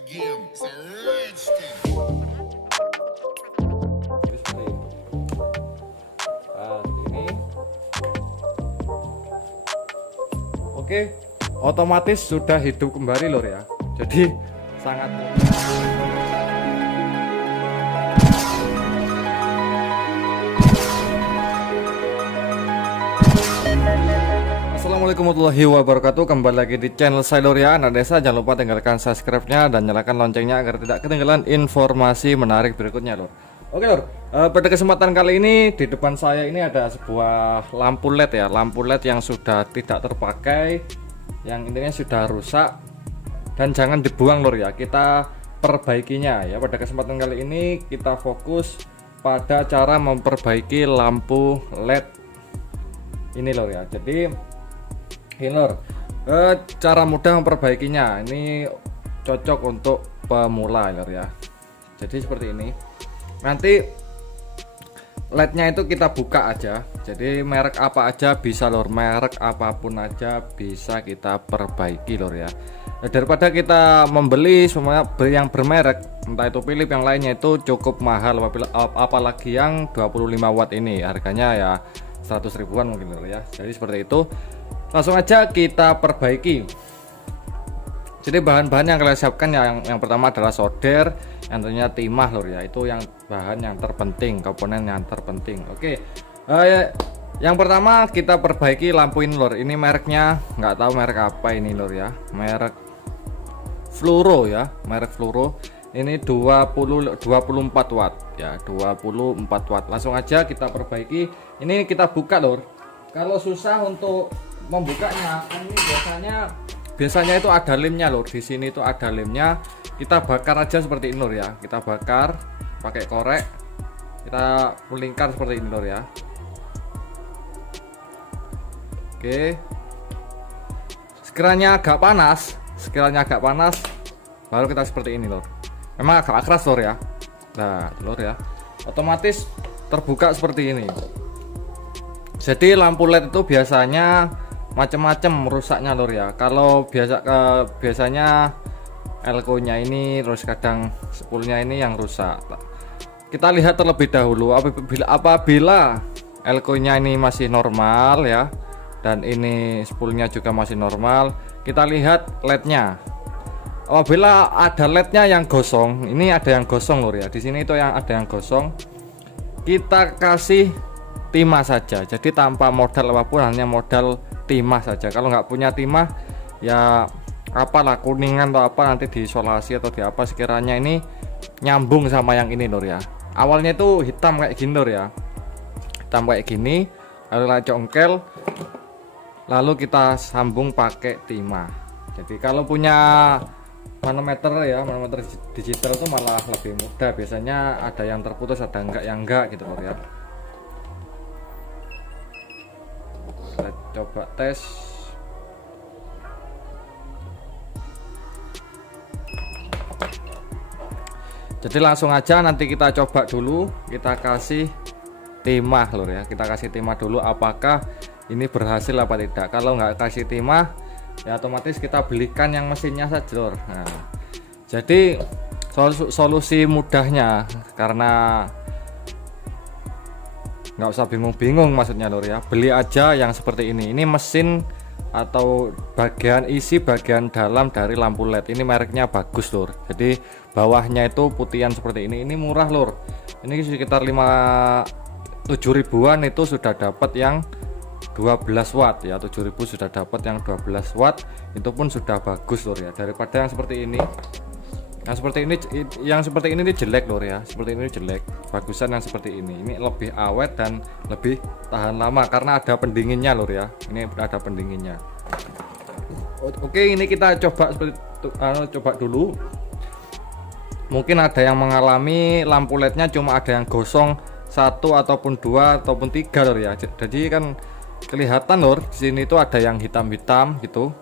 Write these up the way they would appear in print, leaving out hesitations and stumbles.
again. It's a rich thing. Ini oke, otomatis sudah hidup kembali lor ya. Jadi sangat Assalamualaikum warahmatullahi wabarakatuh. Kembali lagi di channel saya lor ya, anak desa. Jangan lupa tinggalkan subscribe-nya dan nyalakan loncengnya agar tidak ketinggalan informasi menarik berikutnya lor. Oke lor, pada kesempatan kali ini di depan saya ini ada sebuah lampu LED ya, lampu LED yang sudah tidak terpakai, yang intinya sudah rusak dan jangan dibuang lor ya, kita perbaikinya ya. Pada kesempatan kali ini kita fokus pada cara memperbaiki lampu LED ini lor ya. Jadi ini lor, cara mudah memperbaikinya ini cocok untuk pemula lor ya. Jadi seperti ini. Nanti LED-nya itu kita buka aja. Jadi merek apa aja bisa lor, merek apapun aja bisa kita perbaiki lor ya. Daripada kita membeli semuanya yang bermerek, entah itu Philips yang lainnya, itu cukup mahal, apalagi yang 25 watt ini harganya ya 100 ribuan mungkin lor ya. Jadi seperti itu, langsung aja kita perbaiki. Jadi bahan-bahan yang kalian siapkan yang pertama adalah solder, yang tentunya timah lor ya, itu yang bahan yang terpenting, komponen yang terpenting. Oke, yang pertama kita perbaiki lampu ini lor. Ini mereknya nggak tahu merek apa ini lor ya, merek Fluoro ya, merek Fluoro. Ini 24 watt ya, 24 watt. Langsung aja kita perbaiki. Ini kita buka lor. Kalau susah untuk membukanya, ini biasanya itu ada lemnya lor. Di sini itu ada lemnya. Kita bakar aja seperti ini lor ya. Kita bakar pakai korek. Kita pulingkan seperti ini lor ya. Oke. Sekiranya agak panas, baru kita seperti ini lor. Memang agak keras lor ya. Nah, lor ya. Otomatis terbuka seperti ini. Jadi lampu LED itu biasanya macam-macam rusaknya lor ya. Kalau biasanya elko-nya ini, terus kadang spoolnya ini yang rusak. Kita lihat terlebih dahulu apabila elko-nya ini masih normal ya, dan ini spoolnya juga masih normal, kita lihat LED-nya. Apabila ada LED-nya yang gosong, ini ada yang gosong lor ya. Di sini itu yang ada yang gosong, kita kasih timah saja. Jadi tanpa modal apapun, hanya modal timah saja. Kalau nggak punya timah ya apalah, kuningan atau apa, nanti diisolasi atau di apa sekiranya ini nyambung sama yang ini lor ya. Awalnya itu hitam kayak gini lor ya, hitam kayak gini, lalu kita congkel, lalu kita sambung pakai timah. Jadi kalau punya manometer ya, manometer digital itu malah lebih mudah. Biasanya ada yang terputus, ada yang enggak gitu lor ya. Kita coba tes. Jadi langsung aja nanti kita coba dulu, kita kasih timah lor ya. Kita kasih timah dulu apakah ini berhasil apa tidak. Kalau nggak kasih timah ya otomatis kita belikan yang mesinnya saja lor. Nah, jadi solusi mudahnya, karena nggak usah bingung-bingung maksudnya lor ya, beli aja yang seperti ini. Ini mesin atau bagian bagian dalam dari lampu LED ini mereknya bagus lor. Jadi bawahnya itu putihan seperti ini murah lor. Ini sekitar 7 ribuan itu sudah dapat yang 12 watt ya, 7.000 sudah dapat yang 12 watt, itu pun sudah bagus lor ya, daripada yang seperti ini. Yang seperti ini jelek lor ya, seperti ini jelek. Bagusan yang seperti ini lebih awet dan lebih tahan lama karena ada pendinginnya lor ya. Ini ada pendinginnya. Oke, ini kita coba coba dulu. Mungkin ada yang mengalami lampu LED-nya cuma ada yang gosong 1 ataupun 2 ataupun 3 lor ya. Jadi kan kelihatan lor, di sini tuh ada yang hitam-hitam gitu.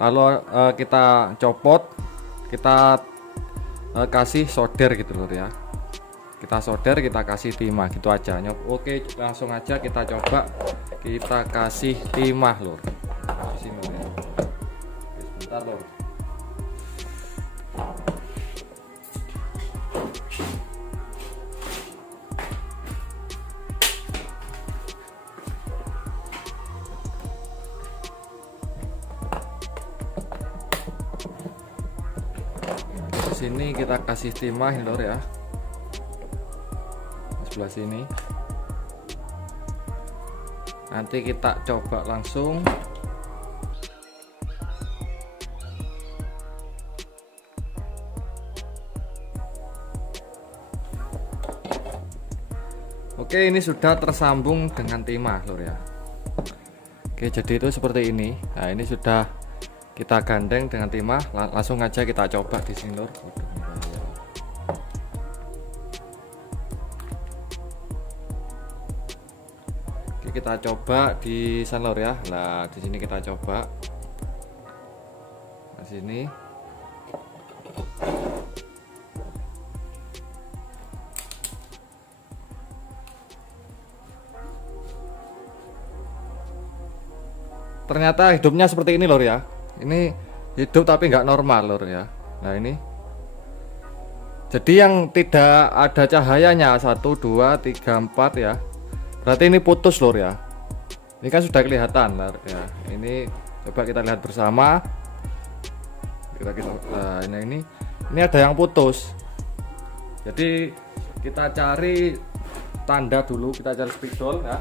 Lalu kita copot, kita kasih solder gitu lor ya. Kita solder, kita kasih timah gitu aja. Oke, langsung aja kita coba, kita kasih timah lor. Di sini lor ya. Sebentar lor. sini kita kasih timah ini lor ya, di sebelah sini. Nanti kita coba langsung. Oke, ini sudah tersambung dengan timah lor ya. Oke, jadi itu seperti ini. Nah, ini sudah kita gandeng dengan timah. Langsung aja kita coba di sini lor. Oke, kita coba di sana lor ya. Nah, di sini kita coba. Nah, sini. Ternyata hidupnya seperti ini lor ya. Ini hidup tapi nggak normal lor ya. Nah ini, jadi yang tidak ada cahayanya 1, 2, 3, 4 ya, berarti ini putus lor ya. Ini kan sudah kelihatan lor ya. Ini coba kita lihat bersama. Nah, ini ada yang putus. Jadi kita cari tanda dulu, kita cari spidol ya.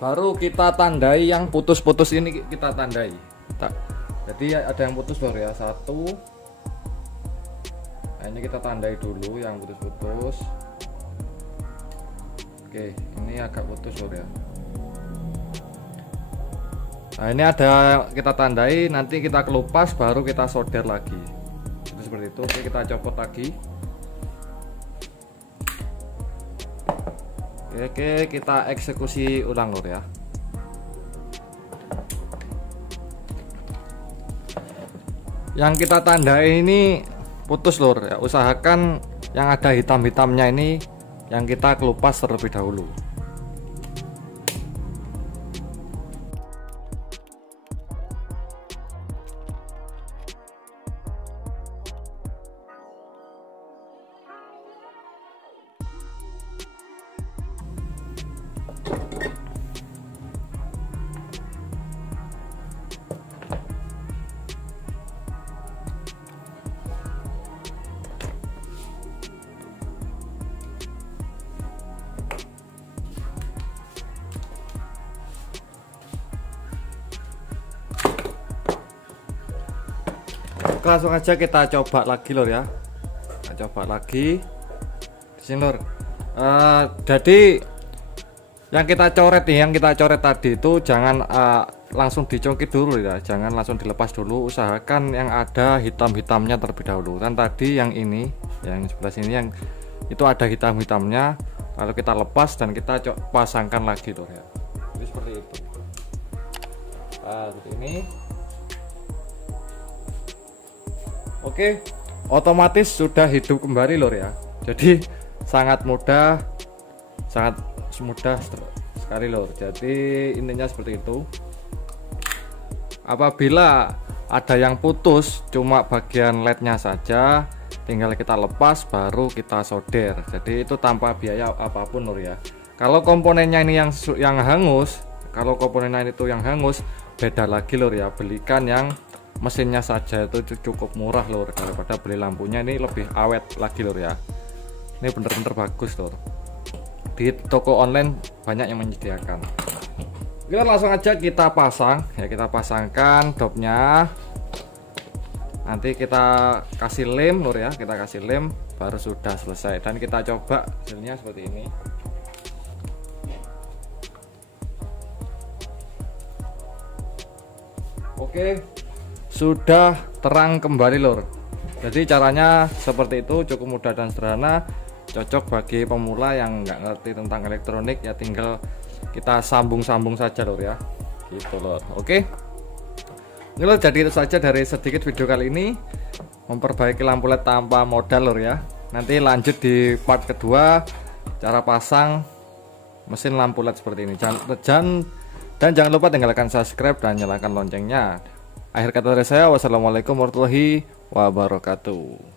Baru kita tandai yang putus-putus ini, kita tandai. Jadi ada yang putus lor ya, 1. Nah, ini kita tandai dulu yang putus-putus. Oke, ini agak putus lor ya. Nah, ini ada kita tandai, nanti kita kelupas baru kita solder lagi. Jadi seperti itu. Oke, kita copot lagi. Oke, kita eksekusi ulang lor ya. Yang kita tandai ini putus lor ya. Usahakan yang ada hitam-hitamnya ini yang kita kelupas terlebih dahulu. Langsung aja kita coba lagi lor ya. Kita coba lagi di sini lor. Jadi yang kita coret nih, yang kita coret tadi itu jangan langsung dicongkit dulu ya, jangan langsung dilepas dulu. Usahakan yang ada hitam-hitamnya terlebih dahulu. Kan tadi yang ini, yang sebelah sini yang itu ada hitam-hitamnya. Lalu kita lepas dan kita pasangkan lagi lor ya. Jadi seperti itu. Nah, seperti ini. Oke, otomatis sudah hidup kembali lor ya. Jadi sangat mudah sekali lor. Jadi intinya seperti itu. Apabila ada yang putus cuma bagian lednya saja, tinggal kita lepas baru kita solder. Jadi itu tanpa biaya apapun lor ya. Kalau komponennya ini yang hangus, kalau komponennya itu yang hangus, beda lagi lor ya. Belikan yang mesinnya saja, itu cukup murah lor, daripada beli lampunya. Ini lebih awet lagi lor ya. Ini bener-bener bagus lor. Di toko online banyak yang menyediakan. Kita langsung aja kita pasang ya, kita pasangkan dopnya. Nanti kita kasih lem lor ya, kita kasih lem baru sudah selesai. Dan kita coba hasilnya seperti ini. Oke, sudah terang kembali lor. Jadi caranya seperti itu, cukup mudah dan sederhana, cocok bagi pemula yang nggak ngerti tentang elektronik ya. Tinggal kita sambung-sambung saja lor ya, gitu lor. Oke, ini lor, jadi itu saja dari sedikit video kali ini, memperbaiki lampu LED tanpa modal lor ya. Nanti lanjut di part kedua, cara pasang mesin lampu LED seperti ini. Dan jangan lupa tinggalkan subscribe dan nyalakan loncengnya. Akhir kata dari saya, wassalamualaikum warahmatullahi wabarakatuh.